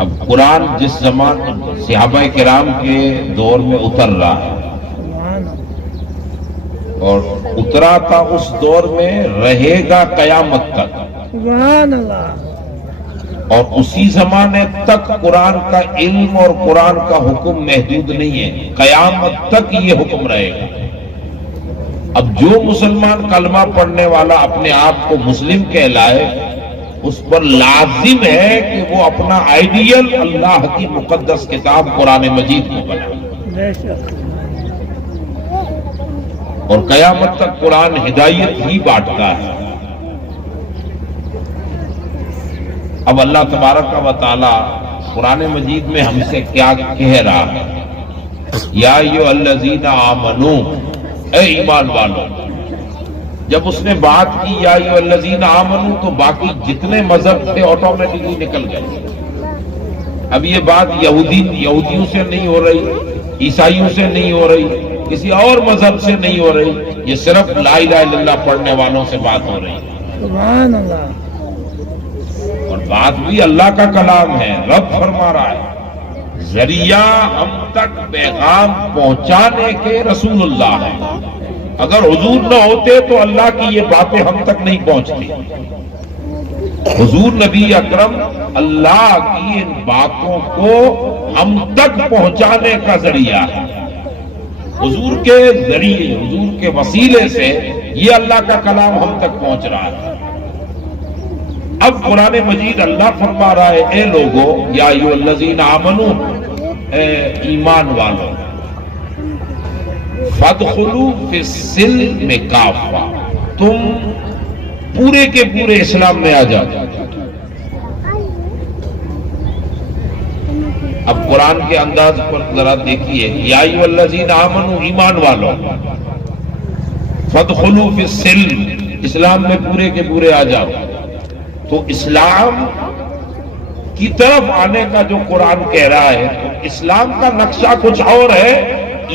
اب قرآن جس زمانے صحابہ کرام کے دور میں اتر رہا ہے اور اترا تھا اس دور میں، رہے گا قیامت تک، سبحان اللہ، اور اسی زمانے تک قرآن کا علم اور قرآن کا حکم محدود نہیں ہے، قیامت تک یہ حکم رہے گا۔ اب جو مسلمان کلمہ پڑھنے والا اپنے آپ کو مسلم کہلائے، اس پر لازم ہے کہ وہ اپنا آئیڈیل اللہ کی مقدس کتاب قرآن مجید کو بنائے، بے شک، اور قیامت تک قرآن ہدایت ہی بانٹتا ہے۔ اب اللہ تبارک و تعالی قرآن مجید میں ہم سے کیا کہہ رہا ہے؟ یا ایھا الذین آمنو، اے ایمان والو۔ جب اس نے بات کی یا ایھا الذین آمنو تو باقی جتنے مذہب تھے آٹومیٹکلی نکل گئے۔ اب یہ بات یہودیوں سے نہیں ہو رہی، عیسائیوں سے نہیں ہو رہی، کسی اور مذہب سے نہیں ہو رہی، یہ صرف لا الہ الا اللہ پڑھنے والوں سے بات ہو رہی ہے۔ سبحان اللہ، اور بات بھی اللہ کا کلام ہے، رب فرما رہا ہے ذریعہ ہم تک پیغام پہنچانے کے رسول اللہ ہے۔ اگر حضور نہ ہوتے تو اللہ کی یہ باتیں ہم تک نہیں پہنچتی۔ حضور نبی اکرم اللہ کی ان باتوں کو ہم تک پہنچانے کا ذریعہ ہے۔ حضور کے ذریعے، حضور کے وسیلے سے یہ اللہ کا کلام ہم تک پہنچ رہا ہے۔ اب قرآن مجید اللہ فرما رہا ہے اے لوگو، یا ایھا الذین آمنو، اے ایمان والو، فادخلوا فی السلم کافہ، تم پورے کے پورے اسلام میں آ جاؤ۔ اب قرآن کے انداز پر ذرا دیکھیے، یا ایھا الذین آمنو، ایمان والو، فادخلوا فی السلم، اسلام میں پورے کے پورے آ جاؤ۔ تو اسلام کی طرف آنے کا جو قرآن کہہ رہا ہے، تو اسلام کا نقشہ کچھ اور ہے،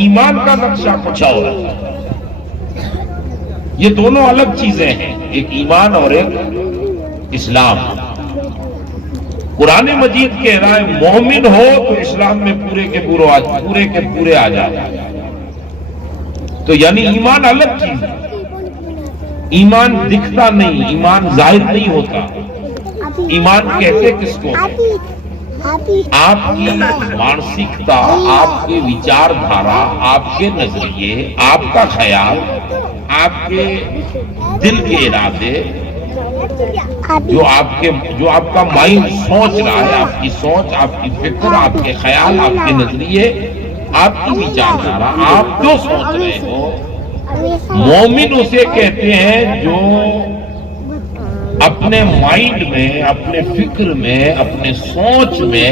ایمان کا نقشہ کچھ اور ہے۔ یہ دونوں الگ چیزیں ہیں، ایک ایمان اور ایک اسلام۔ قرآن مجید کہہ رہا ہے مومن ہو تو اسلام میں پورے کے پورے آ جائے، تو یعنی ایمان الگ چیز ہے۔ ایمان دکھتا نہیں، ایمان ظاہر نہیں ہوتا۔ ایمان کہتے کس کو؟ آپ کی مانسکتا، آپ کے وچار دھارا، آپ کے نظریے، آپ کا خیال، آپ کے دل کے ارادے، جو آپ کا مائنڈ سوچ رہا ہے، آپ کی سوچ، آپ کی فکر، آپ کے خیال، آپ کے نظریے، آپ کی وچار دھارا، آپ جو سوچ رہے ہو، مومن اسے کہتے ہیں جو اپنے مائنڈ میں، اپنے فکر میں، اپنے سوچ میں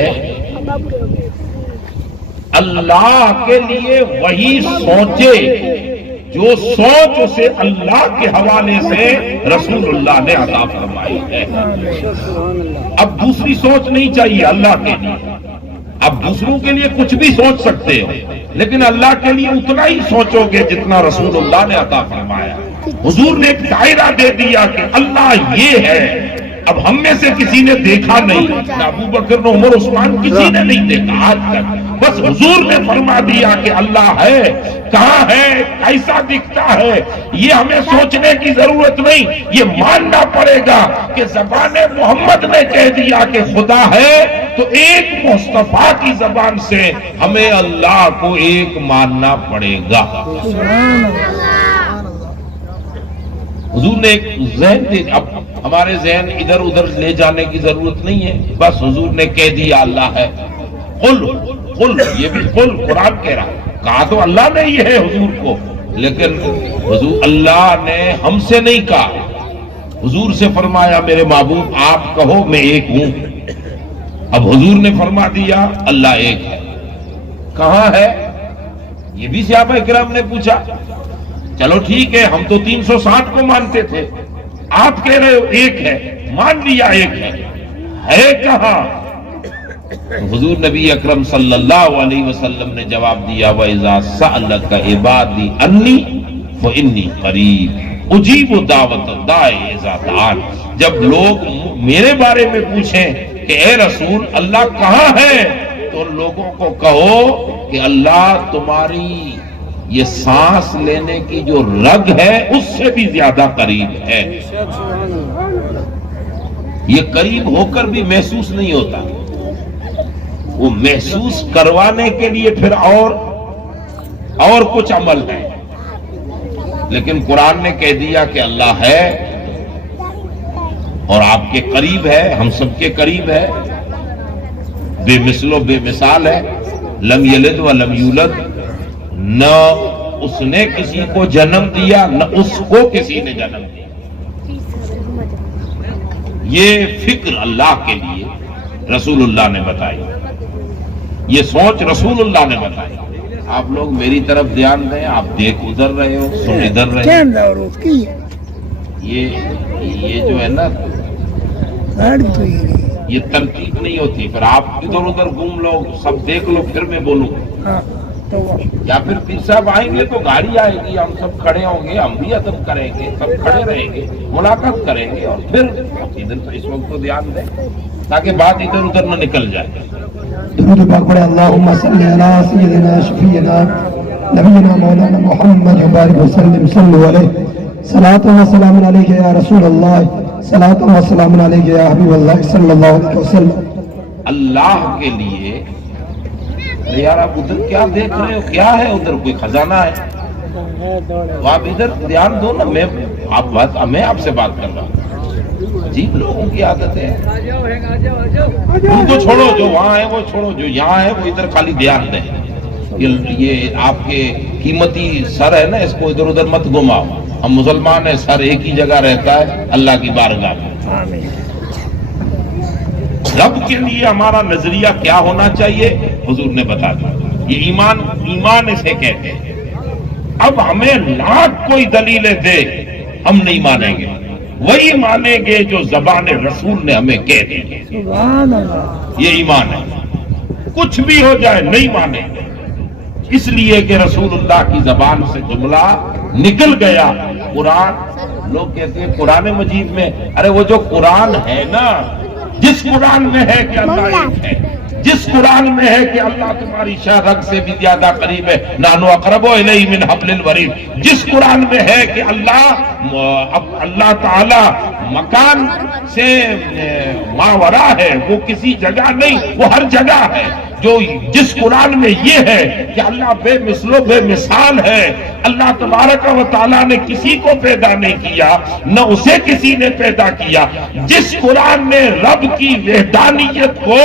اللہ کے لیے وہی سوچے جو سوچ اسے اللہ کے حوالے سے رسول اللہ نے عطا فرمائی ہے۔ اب دوسری سوچ نہیں چاہیے اللہ کے لیے۔ اب دوسروں کے لیے کچھ بھی سوچ سکتے ہو، لیکن اللہ کے لیے اتنا ہی سوچو گے جتنا رسول اللہ نے عطا فرمایا۔ حضور نے ایک دائرہ دے دیا کہ اللہ یہ ہے۔ اب ہم میں سے کسی نے دیکھا نہیں، نہ ابو بکر نہ عمر عثمان، کسی نے نہیں دیکھا آج تک، بس حضور نے فرما دیا کہ اللہ ہے، کہاں ہے، کیسا دکھتا ہے، یہ ہمیں سوچنے کی ضرورت نہیں، یہ ماننا پڑے گا کہ زبان محمد نے کہہ دیا کہ خدا ہے، تو ایک مصطفیٰ کی زبان سے ہمیں اللہ کو ایک ماننا پڑے گا۔ حضور نے ایک ذہن دے، اب ہمارے ذہن ادھر ادھر لے جانے کی ضرورت نہیں ہے، بس حضور نے کہہ دیا اللہ ہے۔ قل، یہ بھی قرآن کہہ رہا، کہا تو اللہ نے ہی ہے حضور کو، لیکن حضور اللہ نے ہم سے نہیں کہا، حضور سے فرمایا میرے محبوب آپ کہو میں ایک ہوں۔ اب حضور نے فرما دیا اللہ ایک ہے۔ کہاں ہے؟ یہ بھی صحابہ کرام نے پوچھا۔ چلو ٹھیک ہے، ہم تو 360 کو مانتے تھے، آپ کہہ رہے ہو ایک ہے، مان لیا ایک ہے کہاں؟ حضور نبی اکرم صلی اللہ علیہ وسلم نے جواب دیا وَإِذَا سَأَلَكَ عِبَادِي عَنِّي فَإِنِّي قَرِيبٌ، اجیب دعوت الداعی اذا دعان، جب لوگ میرے بارے میں پوچھیں کہ اے رسول اللہ کہاں ہے، تو لوگوں کو کہو کہ اللہ تمہاری یہ سانس لینے کی جو رگ ہے اس سے بھی زیادہ قریب ہے۔ یہ قریب ہو کر بھی محسوس نہیں ہوتا، وہ محسوس کروانے کے لیے پھر اور کچھ عمل ہے، لیکن قرآن نے کہہ دیا کہ اللہ ہے اور آپ کے قریب ہے، ہم سب کے قریب ہے، بے مثل و بے مثال ہے، لم یلد و لم یولد، نہ اس نے کسی کو جنم دیا نہ اس کو کسی نے جنم دیا۔ یہ فکر اللہ کے لیے رسول اللہ نے بتائی، یہ سوچ رسول اللہ نے بتائی۔ آپ لوگ میری طرف دھیان دیں، آپ دیکھ ادھر رہے ہو، سن ادھر رہے ہو، یہ جو ہے نا یہ ترتیب نہیں ہوتی، پھر آپ ادھر ادھر گھوم لو، سب دیکھ لو، پھر میں بولوں، یا پھر پیر صاحب آئیں گے تو گاڑی آئے گی، ہم سب کھڑے ہوں گے، ہم بھی ادب کریں گے، سب کھڑے رہیں گے، ملاقات کریں گے، اور پھر ادھر تو اس وقت کو دھیان دیں تاکہ بات ادھر ادھر نہ نکل جائے۔ درود پاک پڑھیں، اللہم صلی علی سیدنا شفیعنا نبینا مولانا محمد وبارک وسلم، صلو علیہ، صلاۃ و سلام علیک یا رسول اللہ، صلاۃ و سلام علیک یا حبیب اللہ صلی اللہ علیہ وسلم۔ اللہ کے لیے یار آپ ادھر کیا دیکھ رہے ہو، کیا ہے ادھر، کوئی خزانہ ہے؟ تو آپ ادھر دھیان دو نا، میں آپ سے بات کر رہا ہوں۔ جی لوگوں کی عادت ہے، ان کو چھوڑو، جو وہاں ہے وہ چھوڑو، جو یہاں ہے وہ ادھر خالی دھیان دیں۔ یہ آپ کے قیمتی سر ہے نا، اس کو ادھر ادھر مت گھماؤ۔ ہم مسلمان ہیں، سر ایک ہی جگہ رہتا ہے، اللہ کی بارگاہ میں۔ رب کے لیے ہمارا نظریہ کیا ہونا چاہیے حضور نے بتا دیا، یہ ایمان اسے کہتے ہیں۔ اب ہمیں لاکھ کوئی دلیلیں دے، ہم نہیں مانیں گے، وہی مانیں گے جو زبان رسول نے ہمیں کہہ دی۔ سبحان اللہ، یہ ایمان ہے، کچھ بھی ہو جائے نہیں مانیں گے، اس لیے کہ رسول اللہ کی زبان سے جملہ نکل گیا۔ قرآن، لوگ کہتے ہیں قرآن مجید میں، ارے وہ جو قرآن ہے نا، جس قرآن میں ہے کہ اللہ ایک ہے، جس قرآن میں ہے کہ اللہ تمہاری شاہ رگ سے بھی زیادہ قریب ہے، نحن اقرب الیہ من حبل الورید، جس قرآن میں ہے کہ اللہ تعالی مکان سے ماورا ہے، وہ کسی جگہ نہیں، وہ ہر جگہ ہے، جس قرآن میں یہ ہے کہ اللہ بے مثل و بے مثال ہے، اللہ تبارک و تعالیٰ نے کسی کو پیدا نہیں کیا، نہ اسے کسی نے پیدا کیا، جس قرآن نے رب کی وحدانیت کو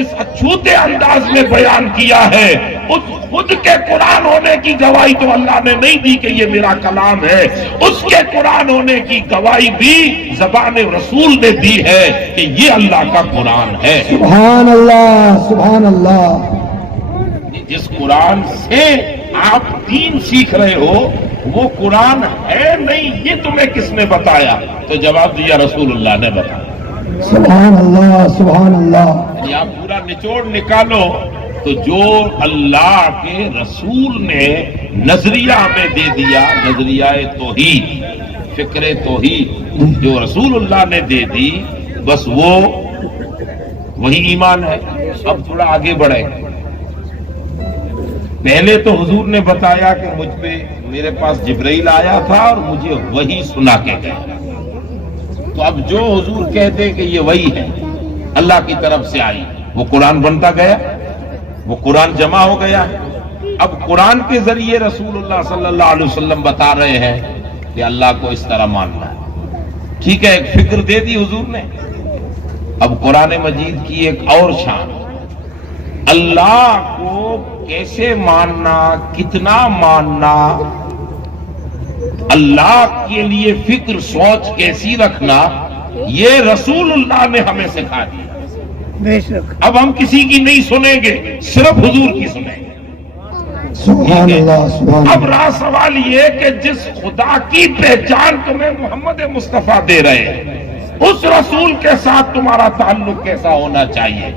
اس اچھوتے انداز میں بیان کیا ہے، اس خود کے قرآن ہونے کی گواہی تو اللہ نے نہیں دی کہ یہ میرا کلام ہے، اس کے قرآن ہونے کی گواہی بھی زبان رسول نے دی ہے کہ یہ اللہ کا قرآن ہے۔ سبحان اللہ، سبحان اللہ۔ جس قرآن سے آپ دین سیکھ رہے ہو وہ قرآن ہے نہیں، یہ تمہیں کس نے بتایا؟ تو جواب دیا رسول اللہ نے بتایا۔ سبحان اللہ، سبحان اللہ۔ یعنی آپ پورا نچوڑ نکالو تو جو اللہ کے رسول نے نظریہ ہمیں دے دیا، نظریہ توحید، فکر توحید جو رسول اللہ نے دے دی، بس وہی ایمان ہے۔ اب تھوڑا آگے بڑھے، پہلے تو حضور نے بتایا کہ مجھ پہ میرے پاس جبرائیل آیا تھا اور مجھے وہی سنا کے گیا، تو اب جو حضور کہتے کہ یہ وہی ہے اللہ کی طرف سے آئی، وہ قرآن بنتا گیا، وہ قرآن جمع ہو گیا۔ اب قرآن کے ذریعے رسول اللہ صلی اللہ علیہ وسلم بتا رہے ہیں کہ اللہ کو اس طرح ماننا ہے، ٹھیک ہے، ایک فکر دے دی حضور نے۔ اب قرآن مجید کی ایک اور شان، اللہ کو کیسے ماننا، کتنا ماننا، اللہ کے لیے فکر سوچ کیسی رکھنا، یہ رسول اللہ نے ہمیں سکھا دیا۔ بے شک۔ اب ہم کسی کی نہیں سنیں گے، صرف حضور کی سنیں گے۔ سبحان اللہ، سبحان اب اللہ۔ رہا سوال یہ کہ جس خدا کی پہچان تمہیں محمد مصطفیٰ دے رہے ہیں، اس رسول کے ساتھ تمہارا تعلق کیسا ہونا چاہیے،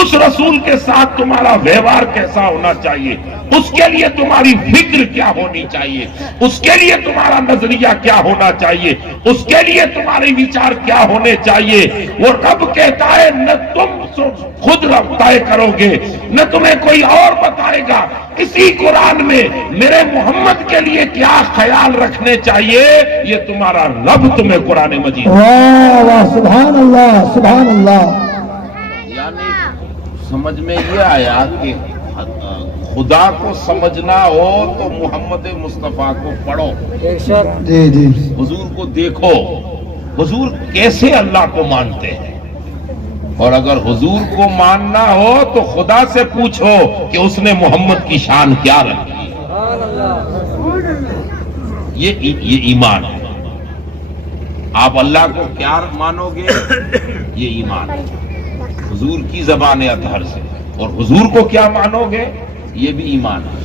اس رسول کے ساتھ تمہارا ویوہار کیسا ہونا چاہیے، اس کے لیے تمہاری فکر کیا ہونی چاہیے، اس کے لیے تمہارا نظریہ کیا ہونا چاہیے، اس کے لیے تمہارے وچار کیا ہونے چاہیے، وہ رب کہتا ہے نہ تم خود طے کرو گے نہ تمہیں کوئی اور بتائے گا، اسی قرآن میں میرے محمد کے لیے کیا خیال رکھنے چاہیے یہ تمہارا رب تمہیں قرآن مجید واہ واہ سبحان اللہ سبحان اللہ. یعنی سمجھ میں یہ آیا کہ خدا کو سمجھنا ہو تو محمد مصطفیٰ کو پڑھو، جی جی حضور کو دیکھو، حضور کیسے اللہ کو مانتے ہیں، اور اگر حضور کو ماننا ہو تو خدا سے پوچھو کہ اس نے محمد کی شان کیا رکھی ہے. یہ ایمان ہے. آپ اللہ کو کیا مانو گے یہ ایمان ہے، حضور کی زبان اطہر سے، اور حضور کو کیا مانو گے یہ بھی ایمان ہے.